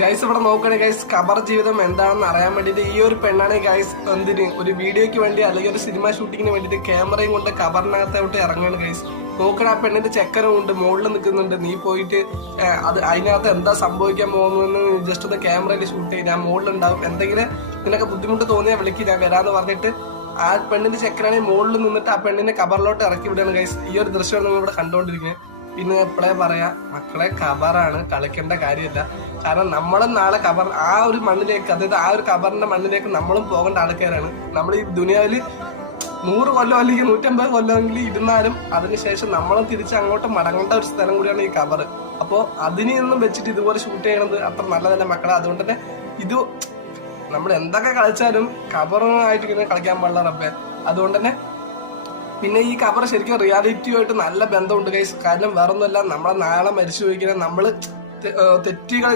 Guys ഇവിടെ നോക്കണേ guys, ഖബർ ജീവിതം എന്താണെന്ന് അറിയാൻ വേണ്ടിയിട്ട് ഈ ഒരു പെണ്ണാണ് ഗൈസ് എന്തിന് ഒരു വീഡിയോയ്ക്ക് വേണ്ടി അല്ലെങ്കിൽ ഒരു സിനിമ ഷൂട്ടിങ്ങിന് വേണ്ടിയിട്ട് ക്യാമറയും കൊണ്ട് ഖബറിനകത്തോട്ട് ഇറങ്ങാണ് ഗൈസ്. നോക്കണ ആ പെണ്ണിന്റെ ചെക്കനും ഉണ്ട്, മുകളിൽ നിൽക്കുന്നുണ്ട്. നീ പോയിട്ട് അത് അതിനകത്ത് എന്താ സംഭവിക്കാൻ പോകുന്നതെന്ന് ജസ്റ്റ് ഒന്ന് ക്യാമറയിൽ ഷൂട്ട് ചെയ്ത് ഞാൻ മുകളിലുണ്ടാവും. എന്തെങ്കിലും നിനക്ക് ബുദ്ധിമുട്ട് തോന്നിയാൽ വിളിക്ക്, ഞാൻ വരാന്ന് പറഞ്ഞിട്ട് ആ പെണ്ണിന്റെ ചെക്കനാണെങ്കിൽ മുകളിൽ നിന്നിട്ട് ആ പെണ്ണിനെ ഖബറിലോട്ട് ഇറക്കി വിടുകയാണ് ഗൈസ്. ഈ ഒരു ദൃശ്യമാണ് നിങ്ങൾ ഇവിടെ കണ്ടുകൊണ്ടിരിക്കുന്നത്. പിന്നെ എപ്പോഴേ പറയാ മക്കളെ, ഖബറാണ്, കളിക്കേണ്ട കാര്യമില്ല. കാരണം നമ്മളും നാളെ ഖബർ ആ ഒരു മണ്ണിലേക്ക്, അതായത് ആ ഒരു ഖബറിന്റെ മണ്ണിലേക്ക് നമ്മളും പോകേണ്ട ആൾക്കാരാണ്. നമ്മൾ ഈ ദുനിയാവിൽ 100 കൊല്ലം അല്ലെങ്കിൽ 150 കൊല്ലമെങ്കിലും ഇരുന്നാലും അതിനുശേഷം നമ്മളും തിരിച്ച് അങ്ങോട്ട് മടങ്ങേണ്ട ഒരു സ്ഥലം കൂടിയാണ് ഈ ഖബർ. അപ്പോൾ അതിനെയൊന്നും വെച്ചിട്ട് ഇതുപോലെ ഷൂട്ട് ചെയ്യണത് അത്ര നല്ലതല്ല മക്കളെ. അതുകൊണ്ട് തന്നെ ഇത് നമ്മൾ എന്തൊക്കെ കളിച്ചാലും ഖബറുമായിട്ട് ഇങ്ങനെ കളിക്കാൻ പാടില്ല റബ്ബെ. അതുകൊണ്ട് തന്നെ പിന്നെ ഈ ഖബർ ശരിക്കും റിയാലിറ്റിയുമായിട്ട് നല്ല ബന്ധമുണ്ട് ഗൈസ്. കാരണം വേറൊന്നുമല്ല, നമ്മളെ നാളെ മരിച്ചു പോയിക്കാൻ നമ്മൾ തെറ്റുകൾ